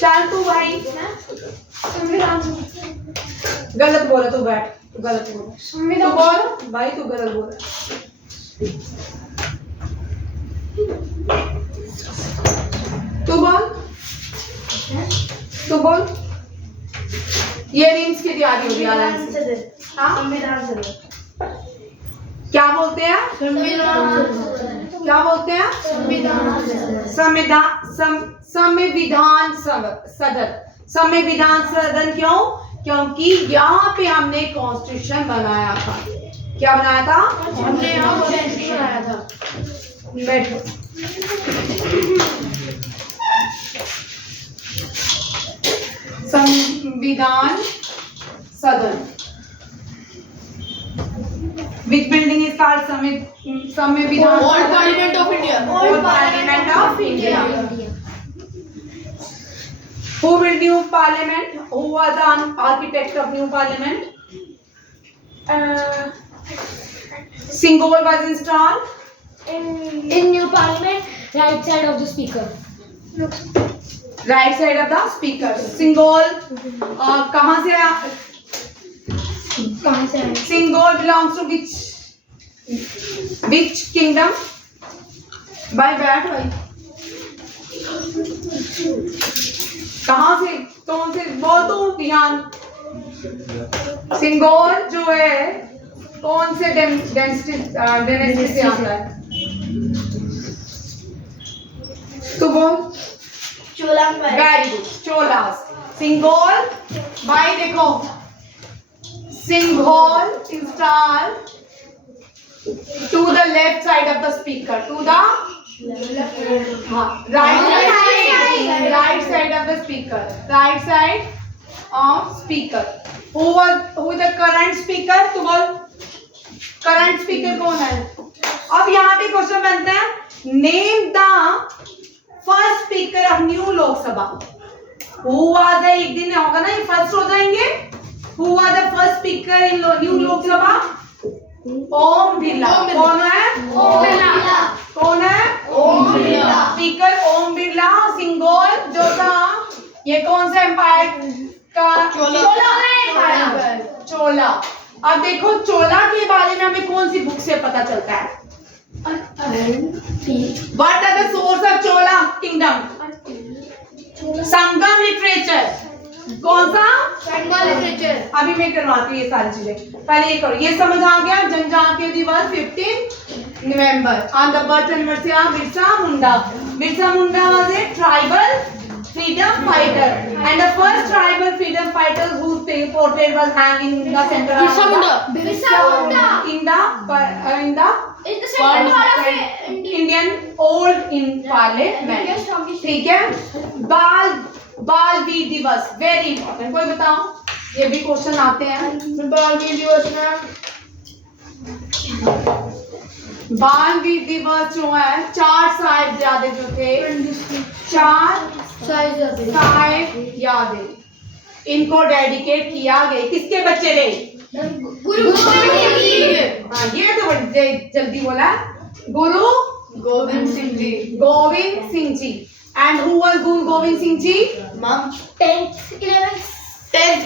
चल तू भाई संविधान। गलत बोला तू, बैठ, तू गलत बोला। संविधान बोल भाई, तू गलत बोला। तू बोल, तू बोल। ये रीम्स की तैयारी हो रही है। हाँ, संविधान सभा। क्या बोलते हैं? क्या बोलते हैं? संविधान सदन। संविधान सदन क्यों? क्योंकि यहाँ पे हमने कॉन्स्टिट्यूशन बनाया था। क्या बनाया था? हमने यहाँ कॉन्स्टिट्यूशन बनाया था। बैठो। संविधान सदन। Which building is called संविधान? Old Parliament of India. Old Parliament of India. Who built new parliament? Who was the architect of new parliament? Symbol was installed. In new parliament, right side of the speaker. Right side of the speaker. Symbol कहाँ से आया? कहाँ से आया? Symbol belongs to which kingdom? भाई बैठ भाई। कहाँ से, कौन से बोल तो ध्यान। सिंगोल जो है कौन से डेनेस्टी से आता है? तो बोल। चोला। Very good, Cholas. सिंगोल भाई देखो, Sengol install to the left side of the speaker, to the right side of the speaker, right side of speaker. Who is the current speaker? तो बोल current speaker कौन है? अब यहाँ पे क्वेश्चन बनता है, name the first speaker of new Lok Sabha. Who was the, एक दिन होगा ना ये फर्स्ट हो जाएंगे, Who are the first speaker in New Lok Sabha? Om Birla. कौन है? ओम बिरला। कौन है? ओम बिरला। स्पीकर ओम बिरला। सिंगोल जो था, ये कौन सा एम्पायर का? चोला। चोला। अब देखो चोला के बारे में हमें कौन सी बुक से पता चलता है? What are the source of Chola kingdom? Sangam literature. कौन सा? बंगाल लिटरेचर। अभी मैं करवाती हूँ ये सारी चीजें। पहले ये करो, ये समझ आ गया। जनजातीय दिवस 15 नवंबर। On the birth anniversary of Birsa Munda. Birsa Munda was a tribal freedom fighter and the first tribal freedom fighter whose portrait was hanging in the center of Birsa Munda. Birsa Munda. in the It's the second part of it. Indian old in parliament. ठीक है। बाल वीर दिवस very important. कोई बताओ, ये भी question आते हैं। बाल वीर दिवस में बाल वीर दिवस जो है, 4 साहिबजादे जो थे, 4 साहिबजादे, इनको डेडिकेट किया गया। किसके बच्चे थे? गुरु गोविंद सिंह जी। हाँ, ये तो बड़े जल्दी बोला। Guru Gobind Singh ji. Gobind Singh ji. And who was Guru Gobind Singh ji? Ma'am 10th 11th 10th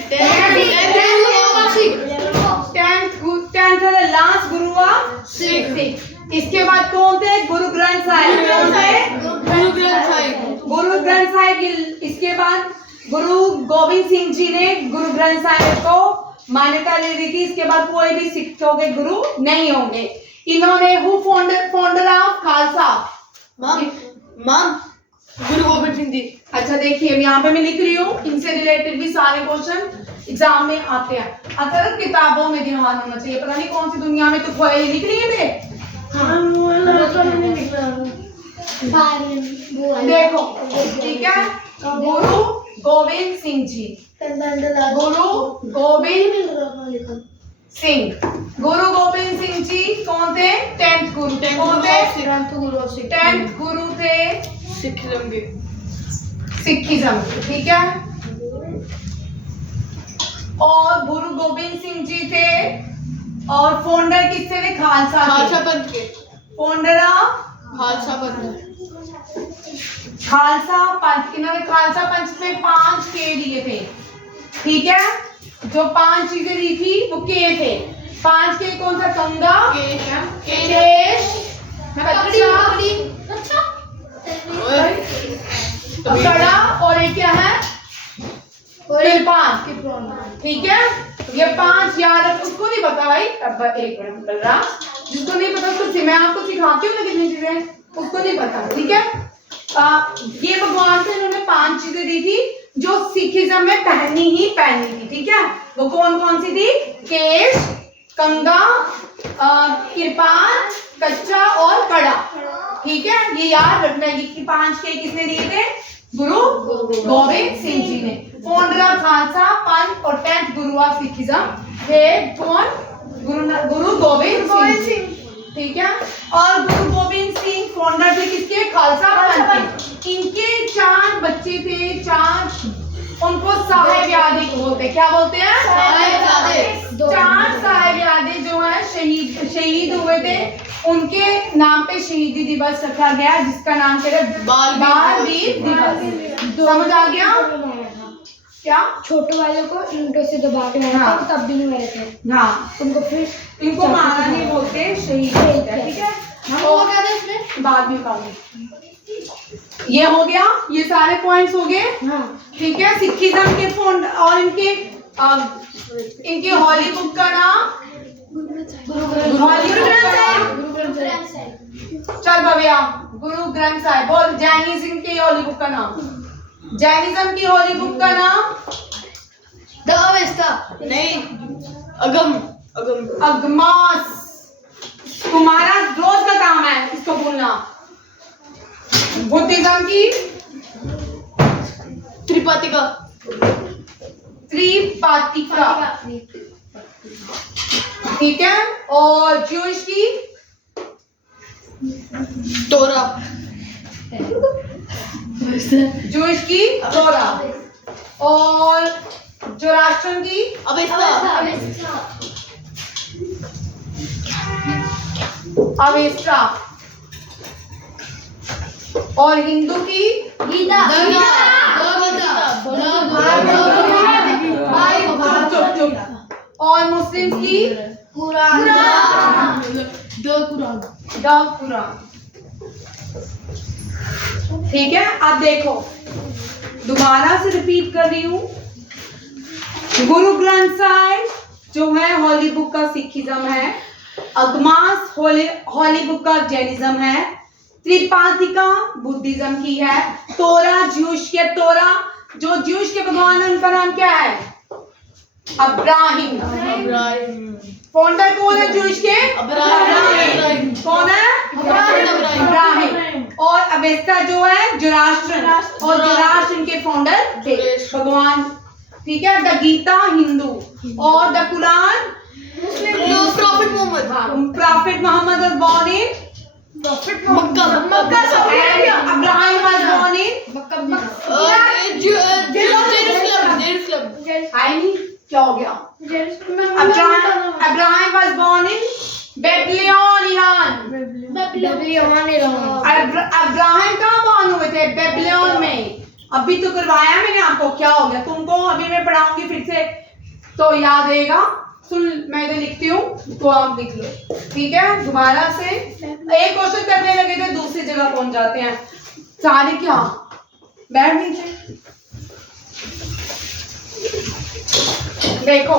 10th the last guru of Sikh। Sikh. इसके बाद कौन थे? गुरु ग्रंथ साहिब। कौन थे? गुरु ग्रंथ साहिब। गुरु ग्रंथ साहिब। इसके बाद गुरु गोविंद सिंह जी ने गुरु ग्रंथ साहिब को मान्यता दे दी थी। इसके बाद कोई भी सिखों के गुरु नहीं होंगे। इन्होंने who founder of Khalsa? Ma'am गुरु गोविंद सिंह जी। अच्छा देखिए, यहाँ पे मैं लिख रही हूँ, इनसे रिलेटेड भी सारे क्वेश्चन एग्जाम में आते हैं। अगर किताबों में ध्यान होना चाहिए। पता नहीं कौन सी दुनिया में तो खोए लिख लिए थे। देखो ठीक है। गुरु गोविंद सिंह जी। गुरु गोविंद सिंह। गुरु गोविंद सिंह जी कौन थे? 10th गुरु। कौन थे? 10th गुरु थे सिखिज्म। ठीक है। और गुरु गोविंद सिंह जी थे, और फाउंडर किससे थे? खालसा खालसा पंथ के। फाउंडर ऑफ खालसा पंथ। खालसा पंथ। इन्होंने खालसा पंथ में 5 के दिए थे। ठीक है। जो 5 चीजें दी थी वो के थे। 5 के कौन सा? कंगा, केश, कड़ा और एक क्या है? तिलपान। ठीक है। ये 5 याद है। उसको नहीं पता भाई, अब एक मिनट चल रहा। जिसको नहीं पता उसको मैं आपको सिखाती हूँ ना कितनी चीजें, उसको नहीं पता। ठीक है। ये भगवान से इन्होंने 5 चीजें दी थी जो सिखिज्म में पहनी ही पहनी थी। ठीक है। वो कौन कौन सी थी? केश, कंगा, किरपान, कच्चा और कड़ा। ठीक है। ये याद रखना है कि 5 के किसने दिए थे? गुरु गोविंद सिंह जी ने। फाउंडर ऑफ खालसा पंथ और 10th गुरु ऑफ सिखिज्म थे कौन? गुरु गोविंद सिंह। ठीक है। और गुरु गोविंद सिंह फाउंडर थे किसके? खालसा पंथ के। इनके 4 बच्चे थे। 4 उनको साहिबजादे बोलते। क्या बोलते हैं? 4 साहिबजादे जो है शहीद हुए थे। उनके नाम पे शहीदी दिवस रखा गया, जिसका नाम क्या है? बाल वीर दिवस। समझ आ गया? क्या? छोटे वाले को ईंटों से दबा के मारा था, तब भी नहीं मरे थे। हाँ, उनको फिर इनको मारा नहीं बोलते, शहीद बोलते हैं। ठीक है। वो क्या था इसमें? बाद में बताऊंगी। ये हो गया, ये सारे पॉइंट्स हो गए। हाँ। ठीक है। सिखिज्म के फाउंडर और इनके हॉली बुक का नाम चल भैया गुरु ग्रंथ साहिब बोल। जैनिज्म की हॉली बुक का नाम? जैनिज्म की हॉली बुक का नाम? The Avesta. नहीं, अगमास। तुम्हारा रोज का काम है इसको बोलना। बुद्धिज्म की? त्रिपातिका। ठीक है। और ज्यूइश की? तोरा। ज्यूइश की तोरा। और जोराष्ट्रन की अवेस्टा और हिंदू की चुप चुप और मुस्लिम की द कुरान। ठीक है, अब देखो दोबारा से रिपीट कर रही हूँ। गुरु ग्रंथ साहिब जो है हॉली बुक का सिखिज्म है, अगमास हॉली बुक का जैनिज्म है, त्रिपातिका बुद्धिज्म की है, तोरा ज्यूश के तोरा जो ज्यूश के भगवान है उनका नाम क्या है? अब्राहिम। फाउंडर कौन है ज्यूश के? अब्राहिम। कौन है? अब्राहिम। और अवेस्ता जो है जोराष्ट्रन, और जोराष्ट्रन के फाउंडर थे भगवान। ठीक है, द गीता हिंदू और the Quran prophet Muhammad. Prophet Muhammad was born in Makkah. Abraham was born in Jerusalem. आई नहीं क्या हो गया? Abraham was born in Babylon, Iran. Abraham कहाँ born हुए थे? बेबीलोन में। अभी तो करवाया मैंने आपको, क्या हो गया तुमको? अभी मैं पढ़ाऊंगी फिर से तो याद रहेगा। सुन, मैं इधर लिखती हूँ तो आप लिख लो। ठीक है, दोबारा से एक क्वेश्चन करने लगे थे दूसरी जगह पहुंच जाते हैं सारे। क्या बैठ नीचे देखो।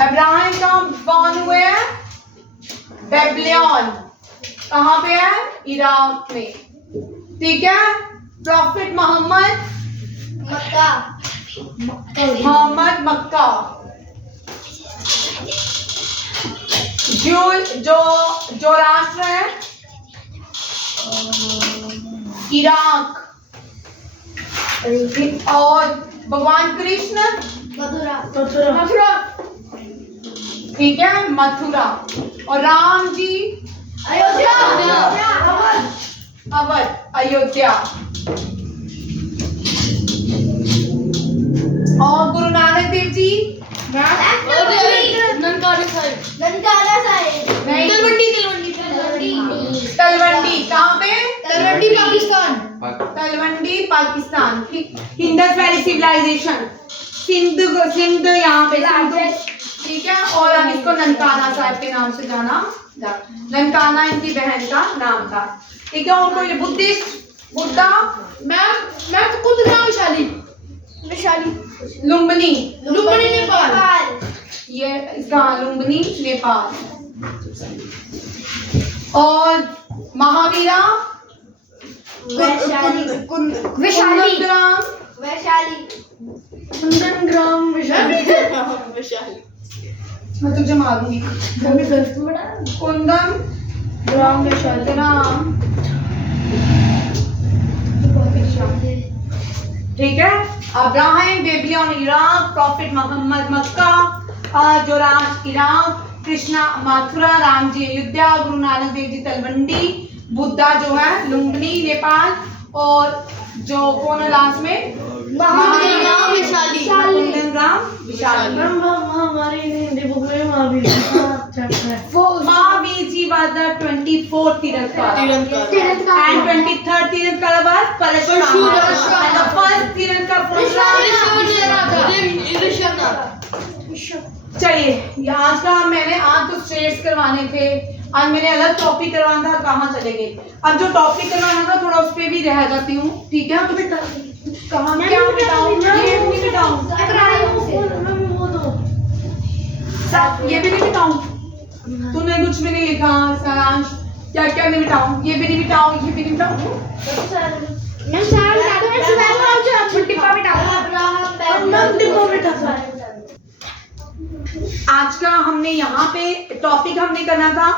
अब्राहम का बॉर्न हुए हैं बेबीलोन। कहाँ पे है? इराक में। ठीक है, प्रॉफिट मोहम्मद मक्का। जो राष्ट्र है इराक। और भगवान कृष्ण मथुरा। ठीक है, मथुरा। और राम जी अवध अयोध्या। और गुरु नानक देव जी ननकाना साहिब। नहीं, तलवंडी। कहाँ पे? Talwandi Pakistan. Indus valley civilization Sindh यहाँ पे सिंधु। ठीक है, और हम इसको ननकाना साहिब के नाम से जाना जाता। ननकाना इनकी बहन का नाम था। ठीक है, और कोई बुद्धिस्ट बुद्धा मैम कुंदग्राम विशाली लुम्बिनी नेपाल। ये इसका लुम्बिनी नेपाल। और महावीरा कुंदनग्राम वैशाली। मैं तुझे मारूंगी। कुंदन ग्राम वैशाली नाम। ठीक है, Abraham Babylon Iraq, prophet Mohammed Mecca, Zoroaster Iraq, Krishna Mathura, Ram ji Ayodhya, Guru Nanak Dev ji Talwandi, Buddha जो है लुम्बिनी नेपाल, और जो कौन है लास्ट में? कुंदनग्राम विशाली। हमारी हिंदी बुक में Mahavir ji was the 24th तीर्थंकर and 23rd तीर्थंकर was Parshuram and the first तीर्थंकर चलिए, ये आज का मैंने आज तो स्ट्रेट्स करवाने थे, आज मैंने अलग टॉपिक करवाना था, कहाँ चले गए? अब जो टॉपिक करवाना था थोड़ा उस पे भी रह जाती हूँ। ठीक है, कहाँ क्या बिताऊं? ये भी बिताऊं, ये भी नहीं बिताऊं। तूने कुछ भी नहीं लिखा सारांश, क्या क्या नहीं बिताऊं? ये भी नहीं बिताऊं, ये भी नहीं बिताऊं। आज का हमने यहाँ पे टॉपिक हमने करना था,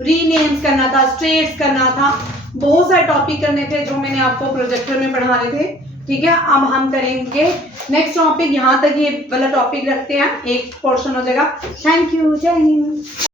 रीनेम्स करना था, स्ट्रेट्स करना था, बहुत सारे टॉपिक करने थे जो मैंने आपको प्रोजेक्टर में पढ़ा रहे थे। ठीक है, अब हम करेंगे नेक्स्ट टॉपिक। यहाँ तक ये वाला टॉपिक रखते हैं, एक पोर्शन हो जाएगा। थैंक यू, जय हिंद।